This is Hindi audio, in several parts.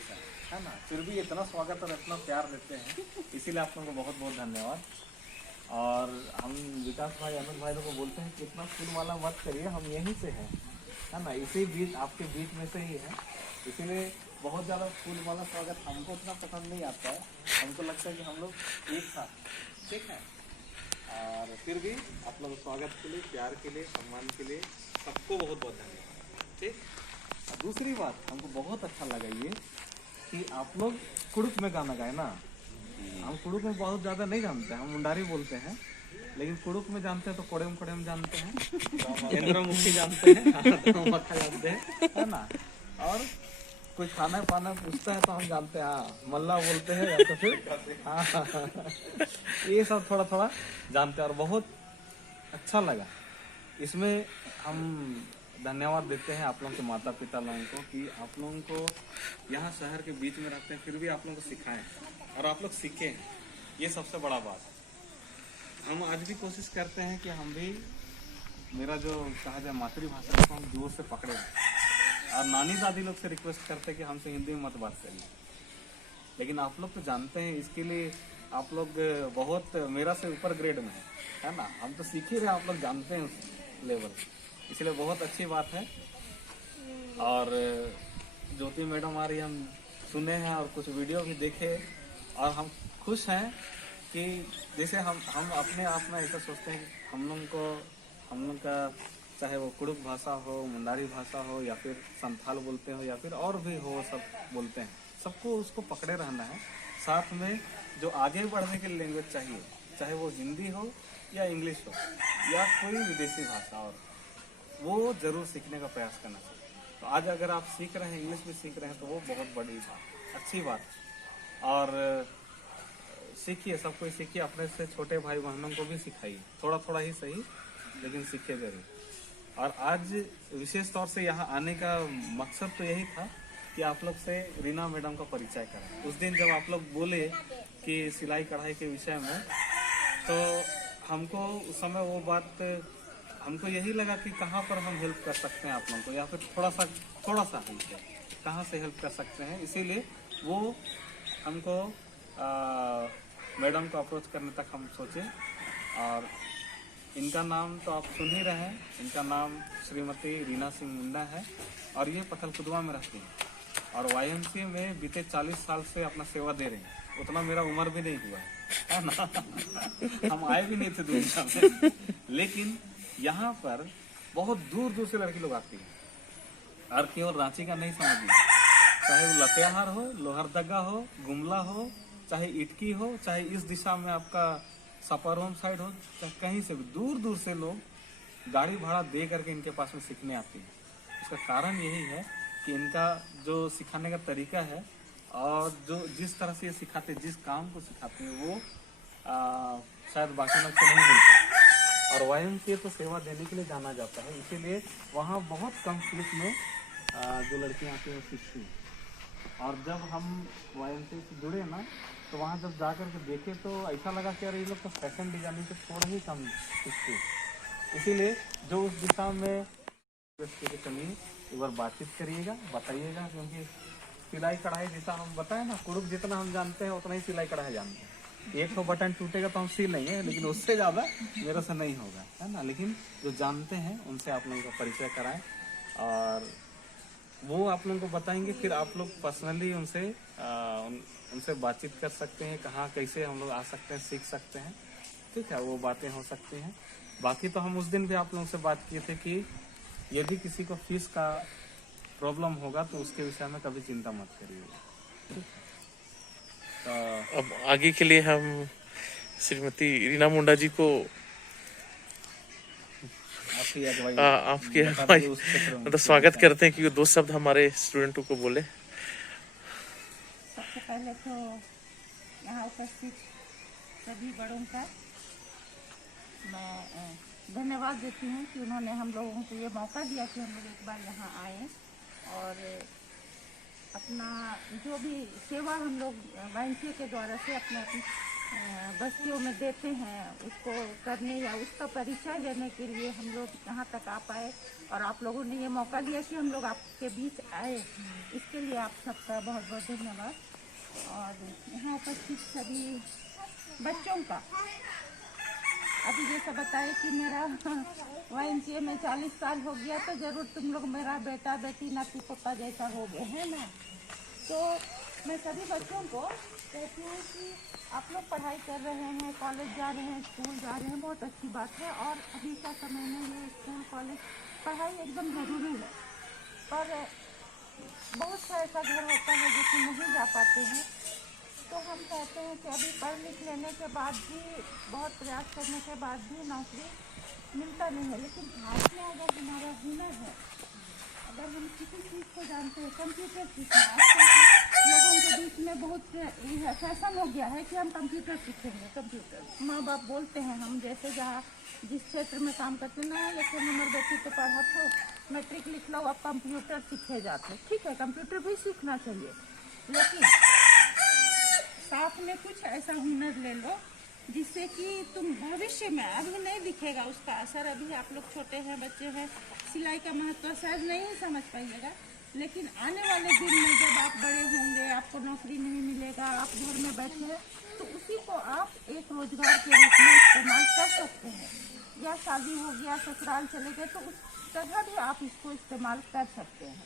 विषय है ना, फिर भी इतना स्वागत और इतना प्यार देते हैं, इसीलिए आप लोगों को बहुत बहुत धन्यवाद। और हम विकास भाई अमित भाई लोग को बोलते हैं कि इतना फूल वाला मत करिए, हम यहीं से हैं, है ना, इसी बीच आपके बीच में से ही है, इसीलिए बहुत ज़्यादा फूल वाला स्वागत हमको उतना पसंद नहीं आता है। हमको लगता है कि हम लोग एक साथ, ठीक है। और फिर भी आप लोग स्वागत के लिए, प्यार के लिए, सम्मान के लिए सबको बहुत बहुत धन्यवाद, ठीक। और दूसरी बात हमको बहुत अच्छा लगा ये कि आप लोग कुड़ुक में गाना गाए ना। हम कुड़ुक में बहुत ज़्यादा नहीं जानते हैं, हम मुंडारी बोलते हैं, लेकिन कुड़ुक में जानते हैं तो कोड़ेम कोड़ेम जानते हैं, इंद्रमुखी जानते हैं, मक्खा जानते हैं, है ना। और कोई खाना पाना पूछता है तो हम जानते हैं, हाँ मल्ला बोलते हैं, या तो फिर हाँ ये सब थोड़ा थोड़ा जानते हैं। और बहुत अच्छा लगा इसमें। हम धन्यवाद देते हैं आप लोगों के माता पिता लोगों को कि आप लोगों को यहाँ शहर के बीच में रहते हैं, फिर भी आप लोगों को सिखाएं और आप लोग सीखे हैं, ये सबसे बड़ा बात। हम आज भी कोशिश करते हैं कि हम भी, मेरा जो कहा जाए मातृभाषा को हम जोर से पकड़े, और नानी दादी लोग से रिक्वेस्ट करते हैं कि हमसे हिंदी में मत बात करिए, लेकिन आप लोग तो जानते हैं इसके लिए आप लोग बहुत मेरा से ऊपर ग्रेड में है ना। हम तो सीख ही रहे, आप लोग जानते हैं उस लेवल, इसलिए बहुत अच्छी बात है। और ज्योति मैडम आ रही हम सुने हैं और कुछ वीडियो भी देखे, और हम खुश हैं कि जैसे हम अपने आप में ऐसा सोचते हैं कि हम लोग का चाहे वो कुड़ुक भाषा हो, मुंडारी भाषा हो, या फिर संथाल बोलते हो, या फिर और भी हो, सब बोलते हैं, सबको उसको पकड़े रहना है। साथ में जो आगे बढ़ने के लैंग्वेज चाहिए, चाहे वो हिंदी हो या इंग्लिश हो या कोई विदेशी भाषा, और वो ज़रूर सीखने का प्रयास करना चाहिए। तो आज अगर आप सीख रहे हैं, इंग्लिश भी सीख रहे हैं, तो वो बहुत बड़ी बात, अच्छी बात। और सीखिए, सब कोई सीखिए, अपने से छोटे भाई बहनों को भी सिखाइए, थोड़ा थोड़ा ही सही, लेकिन सीखिए ज़रूर। और आज विशेष तौर से यहाँ आने का मकसद तो यही था कि आप लोग से रीना मैडम का परिचय करें। उस दिन जब आप लोग बोले कि सिलाई कढ़ाई के विषय में, तो हमको उस समय वो बात, हमको यही लगा कि कहाँ पर हम हेल्प कर सकते हैं आप लोगों को, या फिर थोड़ा सा हेल्प है, कहाँ से हेल्प कर सकते हैं। इसीलिए वो हमको मैडम को अप्रोच करने तक हम सोचे। और इनका नाम तो आप सुन ही रहे हैं, इनका नाम श्रीमती रीना सिंह मुंडा है, और ये पथलकुदवा में रहती हैं, और YMCA में बीते 40 साल से अपना सेवा दे रहे हैं। उतना मेरा उम्र भी नहीं हुआ है ना हम आए भी नहीं थे दुनिया में, लेकिन यहाँ पर बहुत दूर दूर से लड़की लोग आती हैं, और केवल रांची का नहीं समझिए, चाहे वो लतेहार हो, लोहरदगा हो, गुमला हो, चाहे इटकी हो, चाहे इस दिशा में आपका सपारोम साइड हो, चाहे कहीं से भी दूर दूर से लोग गाड़ी भाड़ा दे करके इनके पास में सीखने आते हैं। इसका कारण यही है कि इनका जो सिखाने का तरीका है, और जो जिस तरह से ये सिखाते हैं, जिस काम को सिखाते हैं, वो शायद बाकी लोग से नहीं मिलता। और YMCA तो सेवा देने के लिए जाना जाता है, इसीलिए वहाँ बहुत कम फीस में जो लड़कियाँ आती हैं वो सीखती हैं। और जब हम YMCA से जुड़े ना, तो वहाँ जब जा कर के देखे तो ऐसा लगा कि अरे ये लोग तो फैशन डिजाइनिंग से थोड़ा ही कम सीखते हैं। इसीलिए जो उस दिशा में कमी, एक बार बातचीत करिएगा, बताइएगा, क्योंकि सिलाई कढ़ाई जैसा हम बताएं ना, कुड़ुक जितना हम जानते हैं उतना ही सिलाई कढ़ाई जानते हैं। एक तो बटन टूटेगा तो हम सिल लेंगे, लेकिन उससे ज़्यादा मेरे से नहीं होगा, है ना। लेकिन जो जानते हैं उनसे आप लोगों का परिचय कराएं, और वो आप लोगों को बताएंगे, फिर आप लोग पर्सनली उनसे उनसे बातचीत कर सकते हैं, कहाँ कैसे हम लोग आ सकते हैं, सीख सकते हैं, ठीक है, वो बातें हो सकती हैं। बाकी तो हम उस दिन भी आप लोगों से बात किए थे कि यदि किसी को फीस का प्रॉब्लम होगा तो उसके विषय में कभी चिंता मत करिएगा। तो अब आगे के लिए हम श्रीमती रीना मुंडा जी को आपकी अगुवाई मतलब स्वागत करते हैं कि वो 2 शब्द हमारे स्टूडेंटों को बोले। सबसे पहले तो यहाँ उपस्थित सभी बड़ों का मैं धन्यवाद देती हूँ कि उन्होंने हम लोगों को ये मौका दिया कि हम लोग एक बार यहाँ आए, और अपना जो भी सेवा हम लोग YMCA के द्वारा से अपने बस्तियों में देते हैं, उसको करने या उसका परिचय देने के लिए हम लोग यहाँ तक आ पाए और आप लोगों ने ये मौका दिया कि हम लोग आपके बीच आए। इसके लिए आप सबका बहुत बहुत धन्यवाद। और यहाँ उपस्थित सभी बच्चों का, अभी जैसा बताए कि मेरा YMCA में 40 साल हो गया, तो ज़रूर तुम लोग मेरा बेटा बेटी नाती पोता जैसा हो गए है ना। तो मैं सभी बच्चों को कहती हूँ कि आप लोग पढ़ाई कर रहे हैं, कॉलेज जा रहे हैं, स्कूल जा रहे हैं, बहुत अच्छी बात है। और अभी का समय में ये स्कूल कॉलेज पढ़ाई एकदम ज़रूरी है। पर बहुत सा ऐसा घर होता है जिसमें नहीं जा पाते हैं, तो हम कहते हैं कि अभी पढ़ लिख लेने के बाद भी, बहुत प्रयास करने के बाद भी नौकरी मिलता नहीं है। लेकिन हाथ में अगर हमारा हुनर है, अगर हम किसी चीज़ को जानते हैं, कंप्यूटर सीखना, आजकल लोगों के बीच में बहुत फैशन हो गया है कि हम कंप्यूटर सीखेंगे। कंप्यूटर माँ बाप बोलते हैं, हम जैसे जहाँ जिस क्षेत्र में काम करते ना, लेकिन हमारे बेटी तो पढ़ा तो मैट्रिक लिख लो, अब कंप्यूटर सीखे जाते। ठीक है, कंप्यूटर भी सीखना चाहिए, लेकिन साथ में कुछ ऐसा हुनर ले लो जिससे कि तुम भविष्य में, अभी नहीं दिखेगा उसका असर, अभी आप लोग छोटे हैं, बच्चे हैं, सिलाई का महत्व शायद नहीं समझ पाइएगा, लेकिन आने वाले दिन में जब आप बड़े होंगे, आपको नौकरी नहीं मिलेगा, आप घर में बैठे हैं, तो उसी को आप एक रोजगार के रूप में इस्तेमाल कर सकते हैं। या शादी हो गया, ससुराल चले गए, तो उस तरह भी आप इसको इस्तेमाल कर सकते हैं।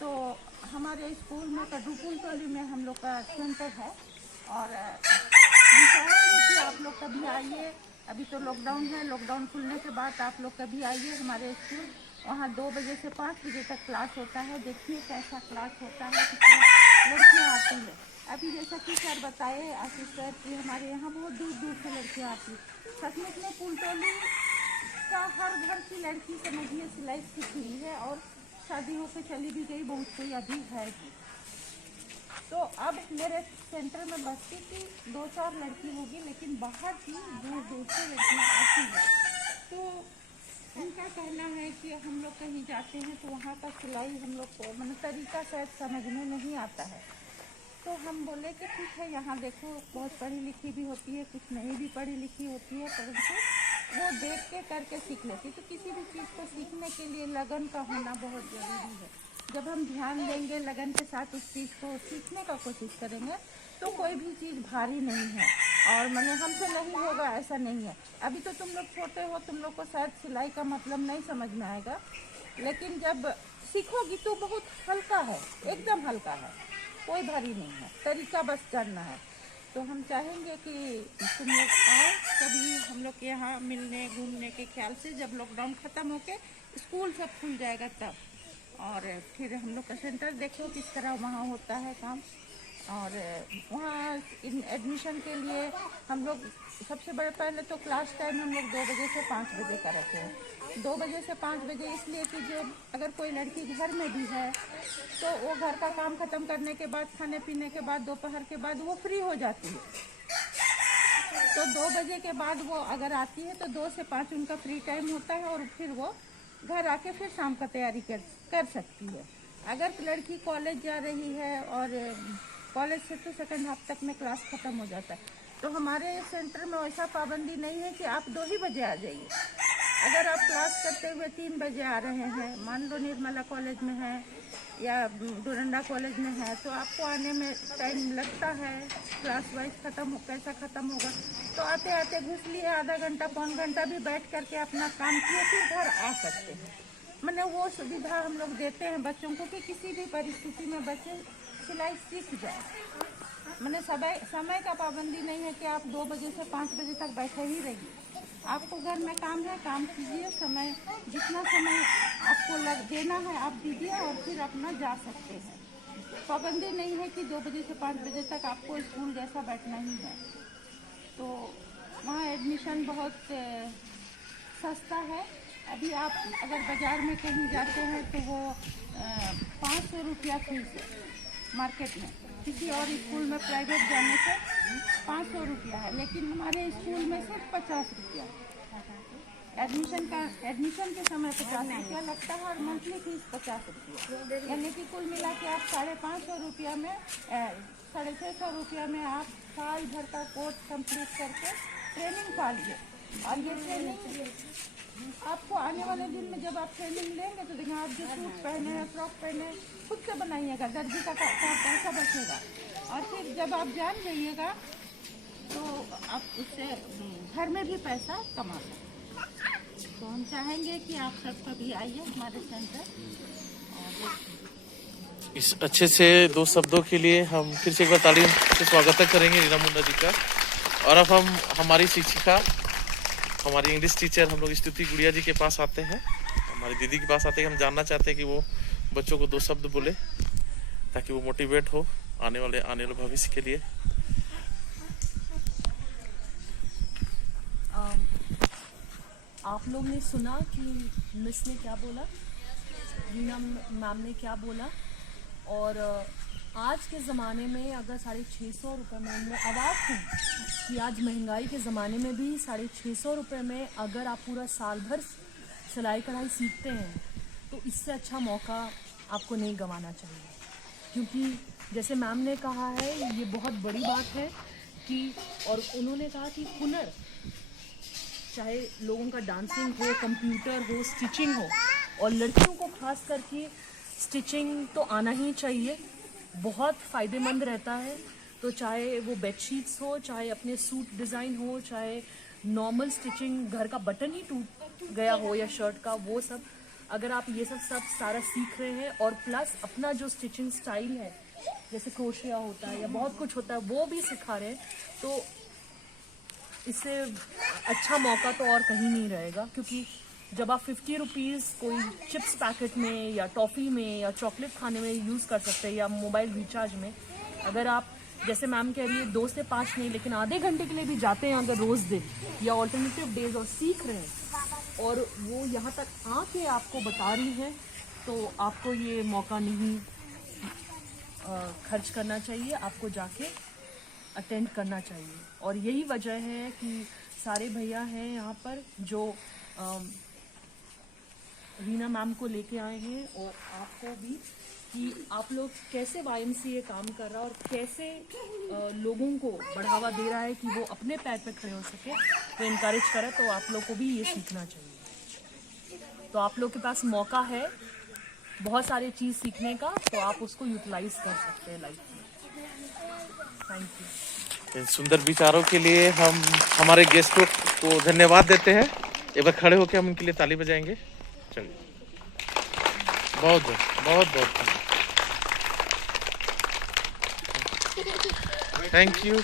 तो हमारे स्कूल में कड्डूपुल टोली में हम लोग का सेंटर है, और हम चाहेंगे कि आप लोग कभी आइए। अभी तो लॉकडाउन है, लॉकडाउन खुलने के बाद आप लोग कभी आइए हमारे स्कूल। वहाँ 2 बजे से 5 बजे तक क्लास होता है। देखिए कैसा क्लास होता है, कितनी लड़कियाँ आती हैं। अभी जैसा कि सर बताए, आशीष सर, कि हमारे यहाँ बहुत दूर दूर से लड़कियाँ आती हैं। सचमुच में पुलटोली का हर घर की लड़की समझिए सिलाई सीखी हुई है, और शादी होकर चली भी गई, बहुत कोई अभी है भी। तो अब मेरे सेंटर में बस्ती की 2-4 लड़की होगी, लेकिन बाहर की दूर दूर से लड़कियाँ आती हैं। तो उनका कहना है कि हम लोग कहीं जाते हैं तो वहाँ का सिलाई हम लोग को मतलब तरीका शायद समझ में नहीं आता है। तो हम बोले कि ठीक है, यहाँ देखो बहुत पढ़ी लिखी भी होती है, कुछ नहीं भी पढ़ी लिखी होती है, परंतु वो देख के करके सीख लेती। तो किसी भी चीज़ को सीखने के लिए लगन का होना बहुत ज़रूरी है। जब हम ध्यान देंगे, लगन के साथ उस चीज़ को सीखने का कोशिश करेंगे, तो कोई भी चीज़ भारी नहीं है। और मैंने हमसे नहीं होगा ऐसा नहीं है। अभी तो तुम लोग छोटे हो, तुम लोग को शायद सिलाई का मतलब नहीं समझ में आएगा, लेकिन जब सीखोगी तो बहुत हल्का है, एकदम हल्का है, कोई भारी नहीं है, तरीका बस जानना है। तो हम चाहेंगे कि तुम लोग आओ कभी हम लोग के यहाँ मिलने घूमने के ख्याल से, जब लॉकडाउन ख़त्म होके स्कूल सब खुल जाएगा तब। और फिर हम लोग का सेंटर देखो किस तरह वहाँ होता है काम। और वहाँ एडमिशन के लिए हम लोग सबसे बड़े पहले तो क्लास टाइम हम लोग 2 बजे से 5 बजे का रखे हैं। 2 बजे से 5 बजे इसलिए कि जो अगर कोई लड़की घर में भी है तो वो घर का काम ख़त्म करने के बाद, खाने पीने के बाद, दोपहर के बाद वो फ्री हो जाती है। तो 2 बजे के बाद वो अगर आती है तो 2 से 5 उनका फ्री टाइम होता है, और फिर वो घर आके फिर शाम का तैयारी कर सकती है। अगर लड़की कॉलेज जा रही है और कॉलेज से तो सेकंड हाफ तक में क्लास ख़त्म हो जाता है, तो हमारे सेंटर में वैसा पाबंदी नहीं है कि आप 2 ही बजे आ जाइए। अगर आप क्लास करते हुए 3 बजे आ रहे हैं, मान लो निर्मला कॉलेज में है या डोरंडा कॉलेज में है, तो आपको आने में टाइम लगता है, क्लास वाइज ख़त्म हो कैसा ख़त्म होगा, तो आते आते घुस लिए, आधा घंटा पौन घंटा भी बैठ करके अपना काम किए, फिर घर आ सकते हैं। मैंने वो सुविधा हम लोग देते हैं बच्चों को कि किसी भी परिस्थिति में बच्चे सिलाई सीख जाए। मैंने समय का पाबंदी नहीं है कि आप 2 बजे से 5 बजे तक बैठे ही रहिए। आपको घर में काम है, काम कीजिए, समय जितना समय आपको देना है आप दीजिए, और फिर अपना जा सकते हैं। पाबंदी नहीं है कि 2 बजे से 5 बजे तक आपको स्कूल जैसा बैठना ही है। तो वहाँ एडमिशन बहुत सस्ता है। अभी आप अगर बाज़ार में कहीं जाते हैं तो वो 500 रुपया फीस है मार्केट में, किसी और स्कूल में प्राइवेट जाने से 500 रुपया है, लेकिन हमारे स्कूल में सिर्फ 50 रुपया एडमिशन के समय 50 रुपया लगता है और मंथली फीस 50 रुपया, यानी कि कुल मिला के आप 550 रुपया में 650 रुपया में आप साल भर का कोर्स कंप्लीट करके ट्रेनिंग पा लिए। और ये ट्रेनिंग आपको आने वाले दिन में जब आप ट्रेनिंग लेंगे तो देखिए आप जो सूट पहने हैं, फ्रॉक पहने, खुद से बनाइएगा, दर्जी का पैसा बचेगा। और फिर जब आप जान जाइएगा तो आप उससे घर में भी पैसा कमा सकते। तो हम चाहेंगे कि आप सब कभी आइए हमारे सेंटर। इस अच्छे से 2 शब्दों के लिए हम फिर से एक बार ताली से स्वागत करेंगे रीना मुंडा जी का। और अब हम हमारी शिक्षिका, हमारी इंग्लिश टीचर, हम लोग स्तुति गुड़िया जी के पास आते हैं, हमारी दीदी के पास आते हैं। हम जानना चाहते हैं कि वो बच्चों को 2 शब्द बोले ताकि वो मोटिवेट हो आने वाले भविष्य के लिए। आप लोग ने सुना कि मिस ने क्या बोला, रीना मैम ने क्या बोला। और आज के ज़माने में अगर 650 रुपये में उनमें आवाज़ है कि आज महंगाई के ज़माने में भी 650 रुपये में अगर आप पूरा साल भर सिलाई कढ़ाई सीखते हैं तो इससे अच्छा मौका आपको नहीं गंवाना चाहिए। क्योंकि जैसे मैम ने कहा है ये बहुत बड़ी बात है कि, और उन्होंने कहा कि हुनर, चाहे लोगों का डांसिंग हो, कंप्यूटर हो, स्टिचिंग हो, और लड़कियों को खास करके स्टिचिंग तो आना ही चाहिए, बहुत फ़ायदेमंद रहता है। तो चाहे वो बेडशीट्स हो, चाहे अपने सूट डिज़ाइन हो, चाहे नॉर्मल स्टिचिंग, घर का बटन ही टूट गया हो या शर्ट का, वो सब अगर आप ये सब सारा सीख रहे हैं और प्लस अपना जो स्टिचिंग स्टाइल है जैसे क्रोशिया होता है या बहुत कुछ होता है वो भी सिखा रहे हैं, तो इससे अच्छा मौका तो और कहीं नहीं रहेगा। क्योंकि जब आप 50 रुपीज़ कोई चिप्स पैकेट में या टॉफ़ी में या चॉकलेट खाने में यूज़ कर सकते हैं या मोबाइल रिचार्ज में, अगर आप जैसे मैम कह रही है 2 से 5 नहीं लेकिन आधे घंटे के लिए भी जाते हैं अगर रोज़ दिन या ऑल्टरनेटिव डेज और सीख रहे हैं और वो यहाँ तक आके आपको बता रही हैं, तो आपको ये मौका नहीं खर्च करना चाहिए, आपको जाके अटेंड करना चाहिए। और यही वजह है कि सारे भैया हैं यहाँ पर जो रीना मैम को लेके आए हैं और आपको भी कि आप लोग कैसे YMCA काम कर रहा है और कैसे लोगों को बढ़ावा दे रहा है कि वो अपने पैर पे खड़े हो सके, तो इनकरेज करें। तो आप लोग को भी ये सीखना चाहिए। तो आप लोग के पास मौका है बहुत सारी चीज़ सीखने का, तो आप उसको यूटिलाइज कर सकते हैं लाइफ में। Thank you. इन सुंदर विचारों के लिए हम हमारे गेस्टों को धन्यवाद देते हैं। एक बार खड़े होकर हम उनके लिए ताली बजाएंगे। चलिए, बहुत बहुत बहुत थैंक यू।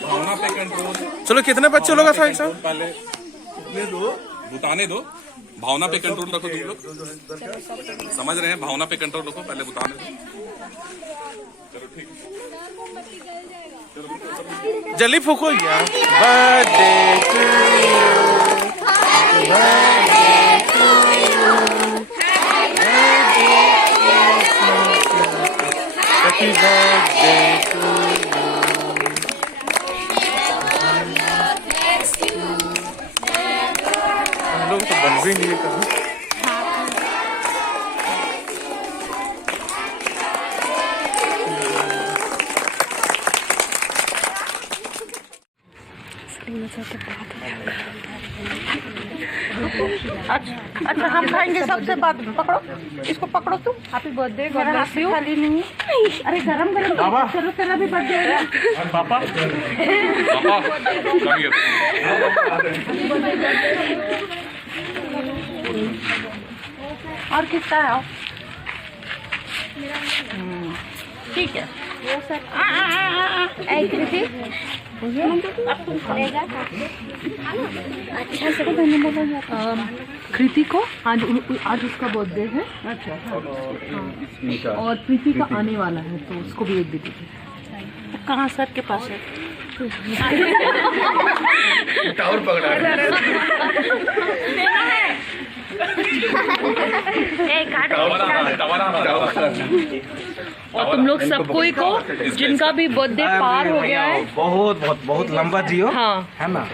भावना पे कंट्रोल। चलो, कितने बच्चे लोग था एक साथ? पहले बुताने दो, भावना पे कंट्रोल रखो तुम लोग, समझ रहे हैं? भावना पे कंट्रोल रखो, पहले बुताने दो। चलो ठीक है, जल्दी फूको यार। Birthday to you, birthday to you, happy birthday to you. हम लोग तो बन भी नहीं कभी। अच्छा हम खाएंगे सबसे बाद में। पकड़ो इसको, पकड़ो तुम। Happy birthday. मेरा हाथ भी खाली नहीं है। अरे गरम गरम चलो, तेरा भी बर्थडे है। पापा और किसका है? ठीक है। अच्छा से कृति को आज उसका बर्थडे है। अच्छा हाँ। और प्रीति का आने वाला है, तो उसको भी एक दे दीजिए। कहाँ सर के पास है? टावर पकड़ा और तुम लोग सबको को जिनका भी बर्थडे पार हो गया है, बहुत बहुत बहुत लंबा जियो। हाँ है ना,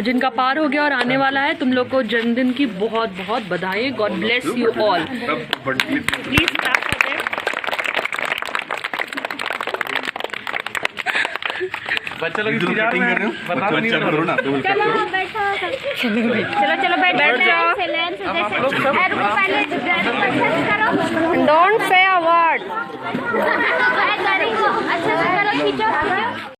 जिनका पार हो गया और आने वाला है, तुम लोग को जन्मदिन की बहुत बहुत बधाई। God bless you all. Please बच्चा लोग इंतजार में हैं, बता नहीं करो ना। चलो बैठ जाओ। Don't say a word. अच्छा चलो खींचो।